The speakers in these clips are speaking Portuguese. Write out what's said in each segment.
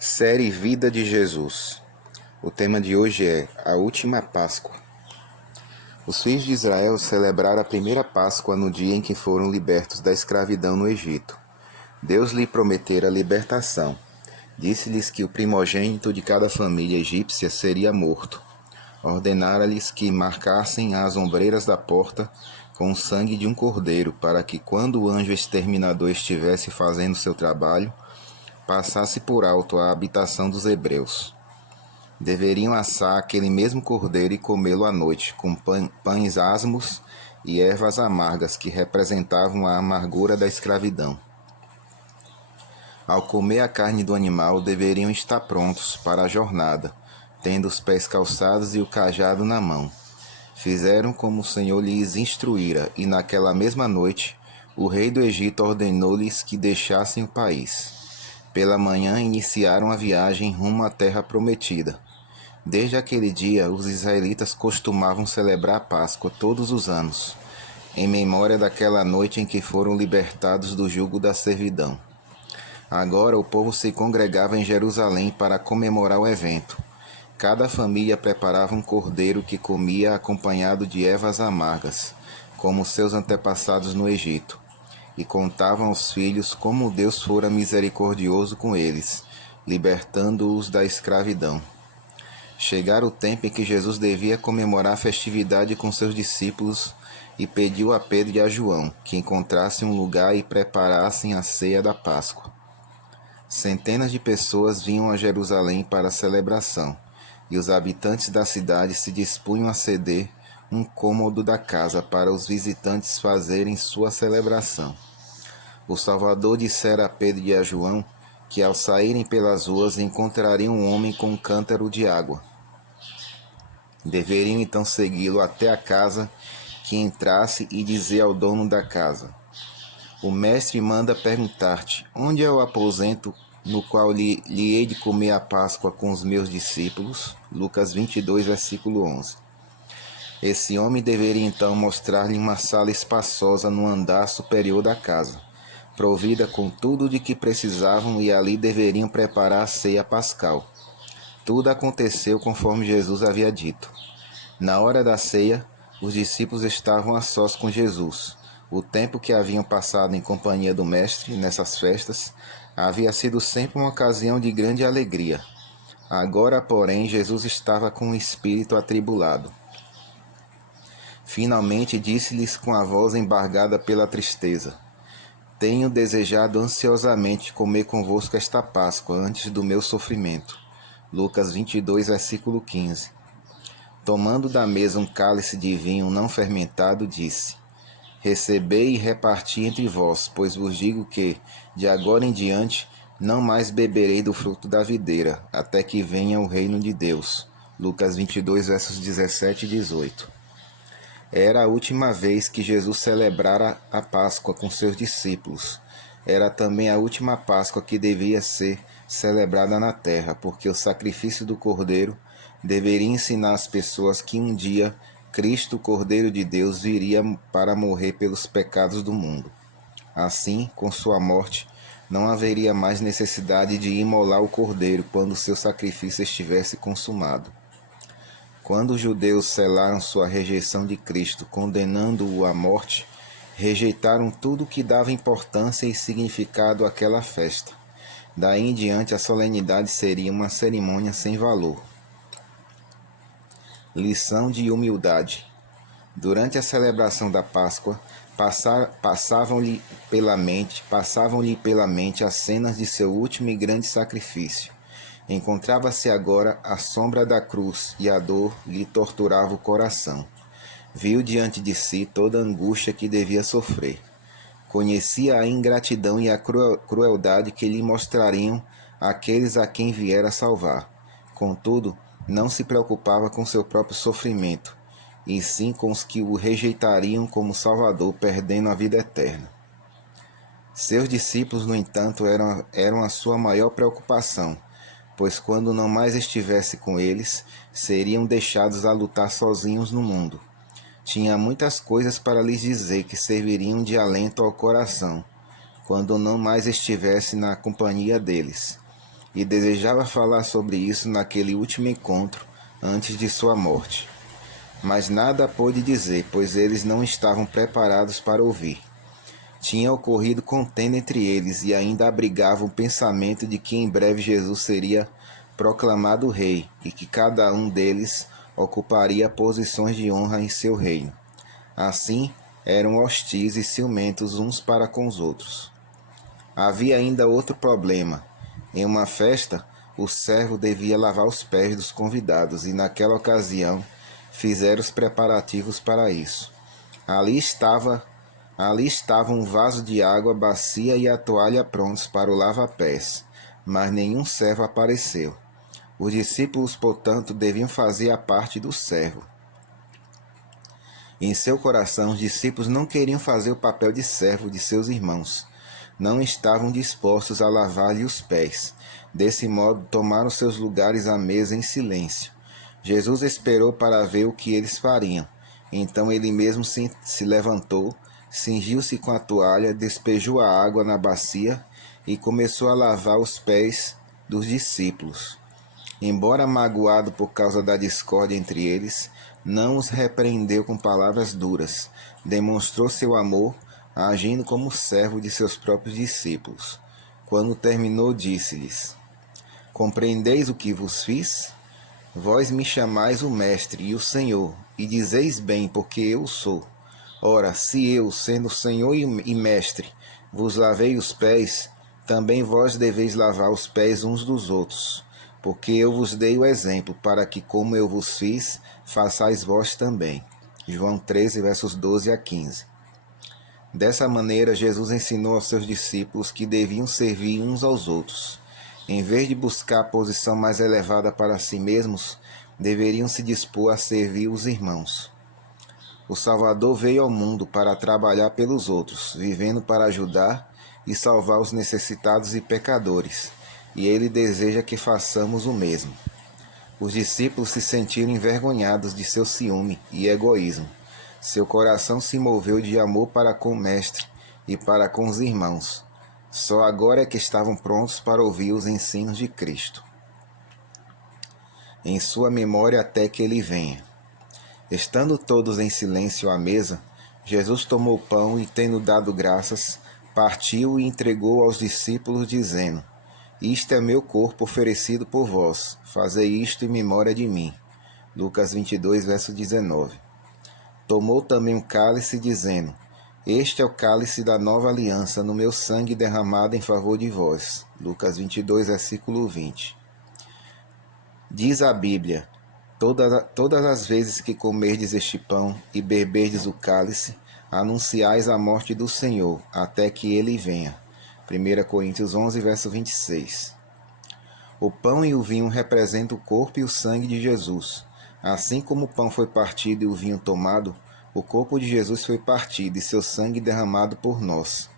Série Vida de Jesus. O tema de hoje é a Última Páscoa. Os filhos de Israel celebraram a primeira Páscoa no dia em que foram libertos da escravidão no Egito. Deus lhe prometera a libertação. Disse-lhes que o primogênito de cada família egípcia seria morto. Ordenara-lhes que marcassem as ombreiras da porta com o sangue de um cordeiro, para que quando o anjo exterminador estivesse fazendo seu trabalho, passasse por alto a habitação dos hebreus. Deveriam assar aquele mesmo cordeiro e comê-lo à noite, com pães asmos e ervas amargas que representavam a amargura da escravidão. Ao comer a carne do animal, deveriam estar prontos para a jornada, tendo os pés calçados e o cajado na mão. Fizeram como o Senhor lhes instruíra, e naquela mesma noite o rei do Egito ordenou-lhes que deixassem o país. Pela manhã iniciaram a viagem rumo à terra prometida. Desde aquele dia, os israelitas costumavam celebrar a Páscoa todos os anos, em memória daquela noite em que foram libertados do jugo da servidão. Agora o povo se congregava em Jerusalém para comemorar o evento. Cada família preparava um cordeiro que comia acompanhado de ervas amargas, como seus antepassados no Egito, e contavam aos filhos como Deus fora misericordioso com eles, libertando-os da escravidão. Chegara o tempo em que Jesus devia comemorar a festividade com seus discípulos e pediu a Pedro e a João que encontrassem um lugar e preparassem a ceia da Páscoa. Centenas de pessoas vinham a Jerusalém para a celebração, e os habitantes da cidade se dispunham a ceder um cômodo da casa para os visitantes fazerem sua celebração. O Salvador dissera a Pedro e a João que ao saírem pelas ruas encontrariam um homem com um cântaro de água. Deveriam então segui-lo até a casa que entrasse e dizer ao dono da casa: o mestre manda perguntar-te, onde é o aposento no qual lhe hei de comer a Páscoa com os meus discípulos? Lucas 22, versículo 11. Esse homem deveria então mostrar-lhe uma sala espaçosa no andar superior da casa, provida com tudo de que precisavam, e ali deveriam preparar a ceia pascal. Tudo aconteceu conforme Jesus havia dito. Na hora da ceia, os discípulos estavam a sós com Jesus. O tempo que haviam passado em companhia do Mestre nessas festas havia sido sempre uma ocasião de grande alegria. Agora, porém, Jesus estava com o espírito atribulado. Finalmente disse-lhes com a voz embargada pela tristeza: tenho desejado ansiosamente comer convosco esta Páscoa antes do meu sofrimento. Lucas 22, versículo 15. Tomando da mesa um cálice de vinho não fermentado, disse: recebei e reparti entre vós, pois vos digo que, de agora em diante, não mais beberei do fruto da videira, até que venha o reino de Deus. Lucas 22, versos 17 e 18. Era a última vez que Jesus celebrara a Páscoa com seus discípulos. Era também a última Páscoa que devia ser celebrada na terra, porque o sacrifício do Cordeiro deveria ensinar as pessoas que um dia Cristo, o Cordeiro de Deus, viria para morrer pelos pecados do mundo. Assim, com sua morte, não haveria mais necessidade de imolar o Cordeiro quando seu sacrifício estivesse consumado. Quando os judeus selaram sua rejeição de Cristo, condenando-o à morte, rejeitaram tudo que dava importância e significado àquela festa. Daí em diante, a solenidade seria uma cerimônia sem valor. Lição de humildade. Durante a celebração da Páscoa, passavam-lhe pela mente as cenas de seu último e grande sacrifício. Encontrava-se agora à sombra da cruz e a dor lhe torturava o coração. Viu diante de si toda a angústia que devia sofrer. Conhecia a ingratidão e a crueldade que lhe mostrariam aqueles a quem viera salvar. Contudo, não se preocupava com seu próprio sofrimento, e sim com os que o rejeitariam como Salvador, perdendo a vida eterna. Seus discípulos, no entanto, eram a sua maior preocupação, pois quando não mais estivesse com eles, seriam deixados a lutar sozinhos no mundo. Tinha muitas coisas para lhes dizer que serviriam de alento ao coração, quando não mais estivesse na companhia deles. e desejava falar sobre isso naquele último encontro antes de sua morte. Mas nada pôde dizer, pois eles não estavam preparados para ouvir. Tinha ocorrido contenda entre eles e ainda abrigava o pensamento de que em breve Jesus seria proclamado rei e que cada um deles ocuparia posições de honra em seu reino. Assim, eram hostis e ciumentos uns para com os outros. Havia ainda outro problema. Em uma festa, o servo devia lavar os pés dos convidados e naquela ocasião fizeram os preparativos para isso. Ali estava um vaso de água, a bacia e a toalha prontos para o lava-pés, mas nenhum servo apareceu. Os discípulos, portanto, deviam fazer a parte do servo. Em seu coração, os discípulos não queriam fazer o papel de servo de seus irmãos. Não estavam dispostos a lavar-lhe os pés. Desse modo, tomaram seus lugares à mesa em silêncio. Jesus esperou para ver o que eles fariam. Então ele mesmo se levantou, cingiu-se com a toalha, despejou a água na bacia e começou a lavar os pés dos discípulos. Embora magoado por causa da discórdia entre eles, não os repreendeu com palavras duras. Demonstrou seu amor, agindo como servo de seus próprios discípulos. Quando terminou, disse-lhes: Compreendeis o que vos fiz? Vós me chamais o Mestre e o Senhor, e dizeis bem, porque eu sou. Ora, se eu, sendo Senhor e Mestre, vos lavei os pés, também vós deveis lavar os pés uns dos outros. Porque eu vos dei o exemplo, para que, como eu vos fiz, façais vós também. João 13, versos 12 a 15. Dessa maneira, Jesus ensinou aos seus discípulos que deviam servir uns aos outros. Em vez de buscar a posição mais elevada para si mesmos, deveriam se dispor a servir os irmãos. O Salvador veio ao mundo para trabalhar pelos outros, vivendo para ajudar e salvar os necessitados e pecadores, e ele deseja que façamos o mesmo. Os discípulos se sentiram envergonhados de seu ciúme e egoísmo. Seu coração se moveu de amor para com o Mestre e para com os irmãos. Só agora é que estavam prontos para ouvir os ensinos de Cristo, em sua memória até que ele venha. Estando todos em silêncio à mesa, Jesus tomou o pão e, tendo dado graças, partiu e entregou aos discípulos, dizendo: Isto é meu corpo oferecido por vós, fazei isto em memória de mim. Lucas 22, verso 19. Tomou também o cálice, dizendo: Este é o cálice da nova aliança, no meu sangue derramado em favor de vós. Lucas 22, versículo 20. Diz a Bíblia: Todas as vezes que comerdes este pão e beberdes o cálice, anunciais a morte do Senhor, até que ele venha. 1 Coríntios 11, verso 26. O pão e o vinho representam o corpo e o sangue de Jesus. Assim como o pão foi partido e o vinho tomado, o corpo de Jesus foi partido e seu sangue derramado por nós.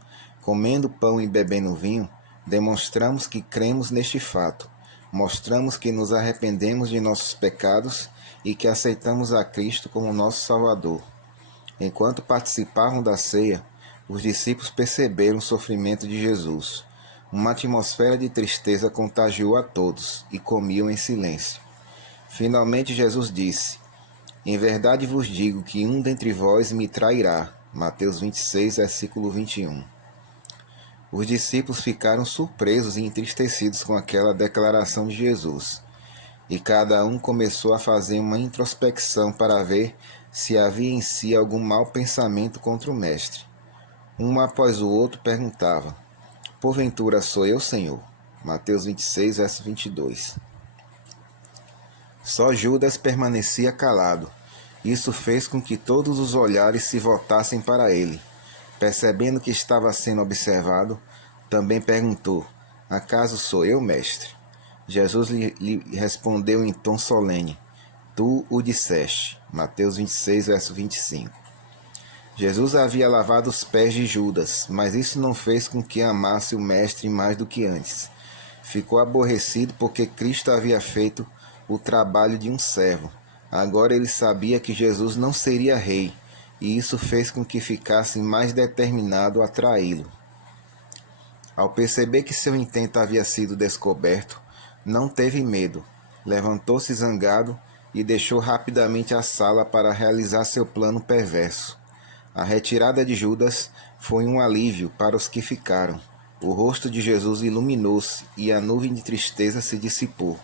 Comendo pão e bebendo vinho, demonstramos que cremos neste fato. Mostramos que nos arrependemos de nossos pecados e que aceitamos a Cristo como nosso Salvador. Enquanto participavam da ceia, os discípulos perceberam o sofrimento de Jesus. Uma atmosfera de tristeza contagiou a todos e comiam em silêncio. Finalmente Jesus disse: Em verdade vos digo que um dentre vós me trairá. Mateus 26, versículo 21. Os discípulos ficaram surpresos e entristecidos com aquela declaração de Jesus, e cada um começou a fazer uma introspecção para ver se havia em si algum mau pensamento contra o Mestre. Um após o outro perguntava: Porventura sou eu, Senhor? Mateus 26, verso 22. Só Judas permanecia calado. Isso fez com que todos os olhares se voltassem para ele. Percebendo que estava sendo observado, também perguntou: Acaso sou eu, mestre? Jesus lhe respondeu em tom solene: Tu o disseste. Mateus 26, verso 25. Jesus havia lavado os pés de Judas, mas isso não fez com que amasse o mestre mais do que antes. Ficou aborrecido porque Cristo havia feito o trabalho de um servo. Agora ele sabia que Jesus não seria rei, e isso fez com que ficasse mais determinado a traí-lo. Ao perceber que seu intento havia sido descoberto, não teve medo. Levantou-se zangado e deixou rapidamente a sala para realizar seu plano perverso. A retirada de Judas foi um alívio para os que ficaram. O rosto de Jesus iluminou-se e a nuvem de tristeza se dissipou.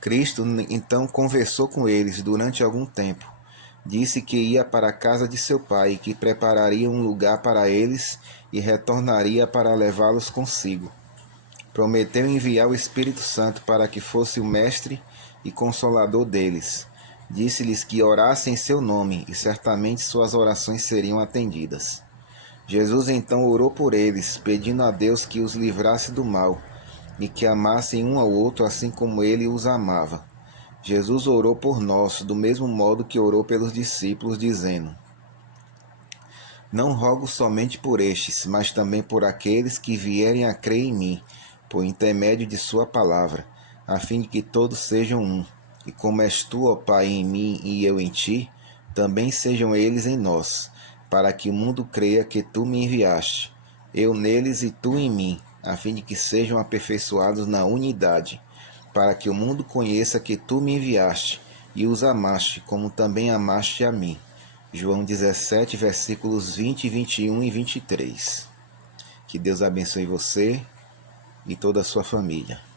Cristo então conversou com eles durante algum tempo. Disse que ia para a casa de seu pai e que prepararia um lugar para eles e retornaria para levá-los consigo. Prometeu enviar o Espírito Santo para que fosse o mestre e consolador deles. Disse-lhes que orassem em seu nome e certamente suas orações seriam atendidas. Jesus então orou por eles, pedindo a Deus que os livrasse do mal e que amassem um ao outro assim como ele os amava. Jesus orou por nós, do mesmo modo que orou pelos discípulos, dizendo: Não rogo somente por estes, mas também por aqueles que vierem a crer em mim, por intermédio de sua palavra, a fim de que todos sejam um. E como és tu, ó Pai, em mim e eu em ti, também sejam eles em nós, para que o mundo creia que tu me enviaste, eu neles e tu em mim, a fim de que sejam aperfeiçoados na unidade, para que o mundo conheça que tu me enviaste e os amaste, como também amaste a mim. João 17, versículos 20, 21 e 23. Que Deus abençoe você e toda a sua família.